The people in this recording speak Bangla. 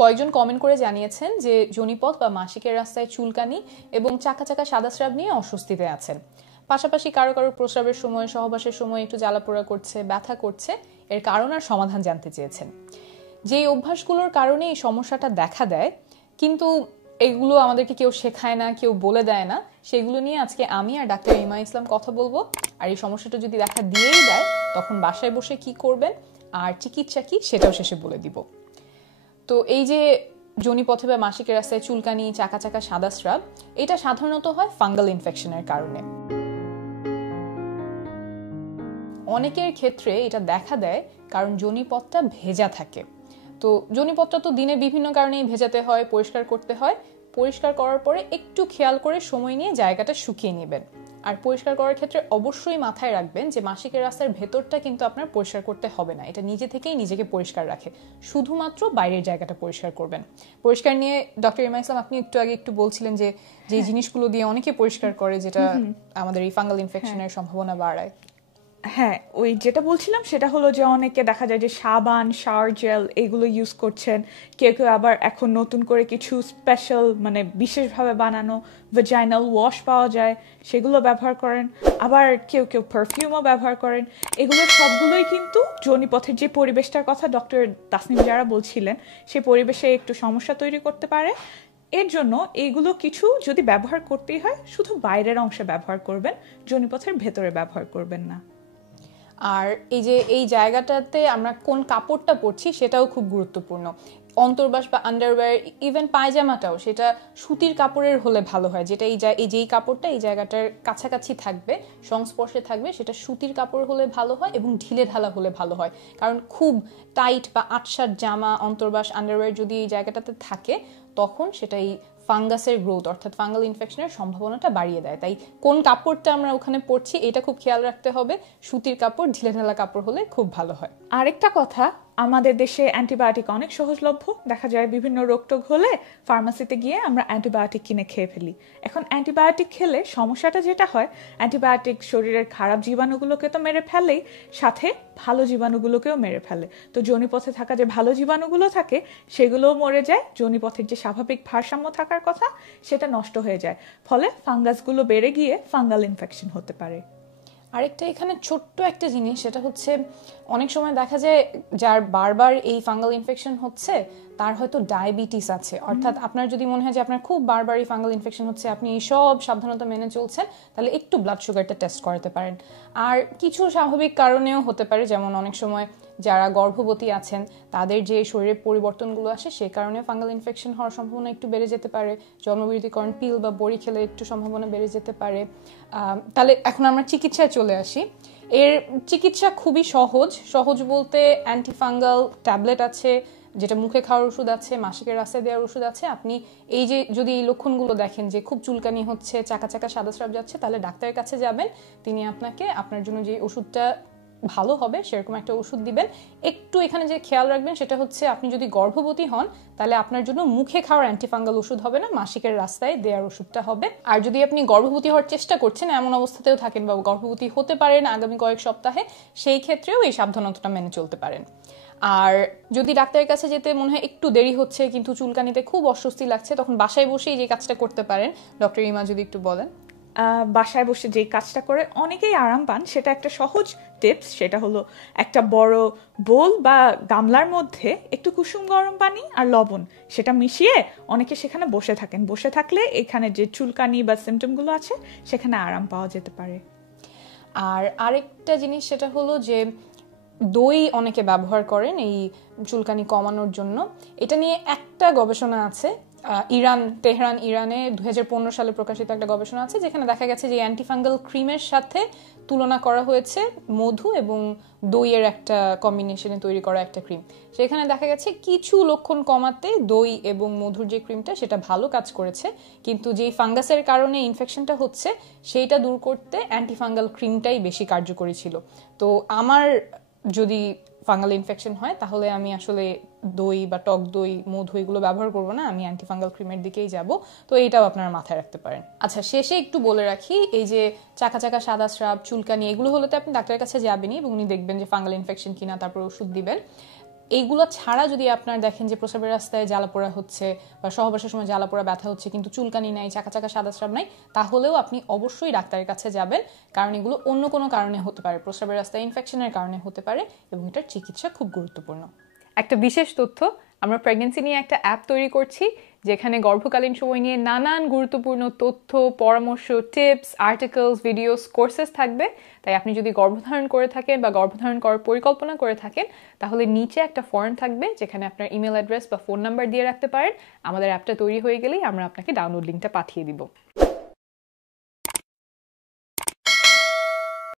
কয়েকজন কমেন্ট করে জানিয়েছেন যে যোনিপথ বা মাসিকের রাস্তায় চুলকানি এবং চাকা চাকা সাদা স্রাব নিয়ে অস্বস্তিতে আছেন। পাশাপাশি কারো কারো প্রস্রাবের সময়, সহবাসের সময় একটু জ্বালাপোড়া করছে, ব্যথা করছে। এর কারণ আর সমাধান জানতে চেয়েছেন। যেই অভ্যাসগুলোর কারণে এই সমস্যাটা দেখা দেয় কিন্তু এগুলো আমাদেরকে কেউ শেখায় না, কেউ বলে দেয় না, সেগুলো নিয়ে আজকে আমি আর ডাক্তার ইমা ইসলাম কথা বলবো। আর এই সমস্যাটা যদি দেখা দিয়েই দেয় তখন বাসায় বসে কি করবেন আর চিকিৎসা কি সেটাও শেষে বলে দিব। তো এই যে যোনিপথে বা মাসিকের রাস্তায় চুলকানি, চাকা চাকা সাদা স্রাব, এটা সাধারণত হয় ফাঙ্গাল ইনফেকশনের কারণে। অনেকের ক্ষেত্রে এটা দেখা দেয় কারণ যোনিপথটা ভেজা থাকে। তো যোনিপথটা তো দিনে বিভিন্ন কারণেই ভেজাতে হয়, পরিষ্কার করতে হয়। পরিষ্কার করার পরে একটু খেয়াল করে সময় নিয়ে জায়গাটা শুকিয়ে নেবেন। আর পরিষ্কার করার ক্ষেত্রে অবশ্যই মাথায় রাখবেন যে মাসিকের রাস্তার ভেতরটা কিন্তু আপনার পরিষ্কার করতে হবে না, এটা নিজে থেকেই নিজেকে পরিষ্কার রাখে, শুধুমাত্র বাইরের জায়গাটা পরিষ্কার করবেন। পরিষ্কার নিয়ে ডক্টর ইমা ইসলাম আপনি একটু আগে একটু বলছিলেন যে যে জিনিসগুলো দিয়ে অনেকে পরিষ্কার করে যেটা আমাদের এই ফাঙ্গাল ইনফেকশনের সম্ভাবনা বাড়ায়। হ্যাঁ, ওই যেটা বলছিলাম সেটা হলো যে অনেকে দেখা যায় যে সাবান, শাওয়ার জেল এগুলো ইউজ করছেন। কেউ কেউ আবার এখন নতুন করে কিছু স্পেশাল মানে বিশেষভাবে বানানো ভ্যাজাইনাল ওয়াশ পাওয়া যায়, সেগুলো ব্যবহার করেন। আবার কেউ কেউ পারফিউমও ব্যবহার করেন। এগুলো সবগুলোই কিন্তু যোনিপথের যে পরিবেশটার কথা ডক্টর তাসনিম যারা বলছিলেন সেই পরিবেশে একটু সমস্যা তৈরি করতে পারে। এর জন্য এইগুলো কিছু যদি ব্যবহার করতেই হয় শুধু বাইরের অংশে ব্যবহার করবেন, যোনিপথের ভেতরে ব্যবহার করবেন না। আর এই যে এই জায়গাটাতে আমরা কোন কাপড়টা পরছি সেটাও খুব গুরুত্বপূর্ণ। অন্তর্বাস বা আন্ডারওয়্যার, ইভেন পায়জামাটাও সেটা সুতির কাপড়ের হলে ভালো হয়, যেটা এই যেই কাপড়টা এই জায়গাটার কাছাকাছি থাকবে, সংস্পর্শে থাকবে, সেটা সুতির কাপড় হলে ভালো হয় এবং ঢিলে ঢালা হলে ভালো হয়। কারণ খুব টাইট বা আটসাট জামা, অন্তর্বাস, আন্ডারওয়্যার যদি এই জায়গাটাতে থাকে তখন সেটা এই ফাঙ্গাসের গ্রোথ অর্থাৎ ফাঙ্গাল ইনফেকশনের সম্ভাবনাটা বাড়িয়ে দেয়। তাই কোন কাপড়টা আমরা ওখানে পরছি এটা খুব খেয়াল রাখতে হবে। সুতির কাপড়, ঢিলে ঢালা কাপড় হলে খুব ভালো হয়। আরেকটা কথা, আমাদের দেশে অ্যান্টিবায়োটিক অনেক সহজলভ্য। দেখা যায় বিভিন্ন রোগটোগ হলে ফার্মাসিতে গিয়ে আমরা অ্যান্টিবায়োটিক কিনে খেয়ে ফেলি। এখন অ্যান্টিবায়োটিক খেলে সমস্যাটা যেটা হয়, অ্যান্টিবায়োটিক শরীরের খারাপ জীবাণুগুলোকে তো মেরে ফেলেই, সাথে ভালো জীবাণুগুলোকেও মেরে ফেলে। তো যোনিপথে থাকা যে ভালো জীবাণুগুলো থাকে সেগুলোও মরে যায়, যোনিপথের যে স্বাভাবিক ভারসাম্য থাকার কথা সেটা নষ্ট হয়ে যায়, ফলে ফাঙ্গাসগুলো বেড়ে গিয়ে ফাঙ্গাল ইনফেকশন হতে পারে। আরেকটা এখানে ছোট্ট একটা জিনিস, সেটা হচ্ছে অনেক সময় দেখা যায় যার বারবার এই ফাঙ্গাল ইনফেকশন হচ্ছে তার হয়তো ডায়াবেটিস আছে। অর্থাৎ আপনার যদি মনে হয় যে আপনার খুব বারবার এই ফাঙ্গাল ইনফেকশন হচ্ছে, আপনি সব সাবধানতা মেনে চলছেন, তাহলে একটু ব্লাড সুগারটা টেস্ট করাতে পারেন। আর কিছু স্বাভাবিক কারণেও হতে পারে, যেমন অনেক সময় যারা গর্ভবতী আছেন তাদের যে শরীরের পরিবর্তনগুলো আসে সে কারণে ফাঙ্গাল ইনফেকশন হওয়ার সম্ভাবনা একটু বেড়ে যেতে পারে। জন্মবৃদ্ধিকরণ পিল বা বড়ি খেলে একটু সম্ভাবনা বেড়ে যেতে পারে। তাহলে এখন আমরা চিকিৎসায় চলে আসি। এর চিকিৎসা খুবই সহজ বলতে অ্যান্টিফাঙ্গাল ট্যাবলেট আছে, যেটা মুখে খাওয়ার ওষুধ আছে, মাসিকের রাস্তায় দেওয়ার ওষুধ আছে। আপনি এই যে যদি এই লক্ষণগুলো দেখেন যে খুব চুলকানি হচ্ছে, চাকা চাকা সাদা স্রাব যাচ্ছে, তাহলে ডাক্তারের কাছে যাবেন। তিনি আপনাকে আপনার জন্য যে ওষুধটা ভালো হবে সেরকম একটা ওষুধ দিবেন। একটু এখানে যে খেয়াল রাখবেন সেটা হচ্ছে আপনি যদি গর্ভবতী হন তাহলে আপনার জন্য মুখে খাওয়ার অ্যান্টিফাঙ্গাল ওষুধ হবে না, মাসিকের রাস্তায় দেওয়ার ওষুধটা হবে। আর যদি আপনি গর্ভবতী হওয়ার চেষ্টা করছেন, এমন অবস্থাতেও থাকেন বা গর্ভবতী হতে পারেন আগামী কয়েক সপ্তাহে, সেই ক্ষেত্রেও এই সাবধানতাটা মেনে চলতে পারেন। আর যদি ডাক্তারের কাছে যেতে মনে হয় একটু দেরি হচ্ছে কিন্তু চুলকানিতে খুব অস্বস্তি লাগছে, তখন বাসায় বসেই যে কাজটা করতে পারেন, ডক্টর ইমা যদি একটু বলেন। বাসায় বসে যেই কাজটা করে অনেকেই আরাম পান সেটা একটা সহজ টিপস, সেটা হলো একটা বড় বোল বা গামলার মধ্যে একটু কুসুম গরম পানি আর লবণ সেটা মিশিয়ে অনেকে সেখানে বসে থাকেন। বসে থাকলে এখানে যে চুলকানি বা সিমটমগুলো আছে সেখানে আরাম পাওয়া যেতে পারে। আর আরেকটা জিনিস সেটা হলো যে দই অনেকে ব্যবহার করেন এই চুলকানি কমানোর জন্য। এটা নিয়ে একটা গবেষণা আছে, তেহরান ইরানে 2015 সালে প্রকাশিত একটা গবেষণা আছে, যেখানে দেখা গেছে যে অ্যান্টিফাঙ্গাল ক্রিমের সাথে তুলনা করা হয়েছে মধু এবং দইয়ের একটা কম্বিনেশনে তৈরি করা একটা ক্রিম। সেখানে দেখা গেছে কিছু লক্ষণ কমাতে দই এবং মধুর যে ক্রিমটা সেটা ভালো কাজ করেছে, কিন্তু যেই ফাঙ্গাসের কারণে ইনফেকশনটা হচ্ছে সেইটা দূর করতে অ্যান্টিফাঙ্গাল ক্রিমটাই বেশি কার্যকরী ছিল। তো আমার যদি ফাঙ্গাল ইনফেকশন হয় তাহলে আমি আসলে দই বা টক দই, মধু এগুলো ব্যবহার করবো না, আমি অ্যান্টিফাঙ্গাল ক্রিমের দিকেই যাব। তো এইটাও আপনারা মাথায় রাখতে পারেন। আচ্ছা, শেষে একটু বলে রাখি, এই যে চাকা চাকা সাদা স্রাব, চুলকানি এগুলো হলে তো আপনি ডাক্তারের কাছে যাবেনই এবং উনি দেখবেন যে ফাঙ্গাল ইনফেকশন কিনা, তারপর ওষুধ দিবেন। এইগুলো ছাড়া যদি আপনার দেখেন যে প্রস্রাবের রাস্তায় জ্বালাপোড়া হচ্ছে বা সহবাসের সময় জ্বালাপোড়া ব্যথা হচ্ছে কিন্তু চুলকানি নাই, চাকা চাকা সাদা স্রাব নাই, তাহলেও আপনি অবশ্যই ডাক্তারের কাছে যাবেন, কারণ এগুলো অন্য কোনো কারণে হতে পারে, প্রস্রাবের রাস্তায় ইনফেকশনের কারণে হতে পারে এবং এটার চিকিৎসা খুব গুরুত্বপূর্ণ। একটা বিশেষ তথ্য, আমরা প্রেগন্যান্সি নিয়ে একটা অ্যাপ তৈরি করছি যেখানে গর্ভকালীন সময় নিয়ে নানান গুরুত্বপূর্ণ তথ্য, পরামর্শ, টিপস, আর্টিকেলস, ভিডিওস, কোর্সেস থাকবে। তাই আপনি যদি গর্ভধারণ করে থাকেন বা গর্ভধারণ করার পরিকল্পনা করে থাকেন তাহলে নিচে একটা ফর্ম থাকবে যেখানে আপনার ইমেল অ্যাড্রেস বা ফোন নাম্বার দিয়ে রাখতে পারেন। আমাদের অ্যাপটা তৈরি হয়ে গেলেই আমরা আপনাকে ডাউনলোড লিঙ্কটা পাঠিয়ে দিব।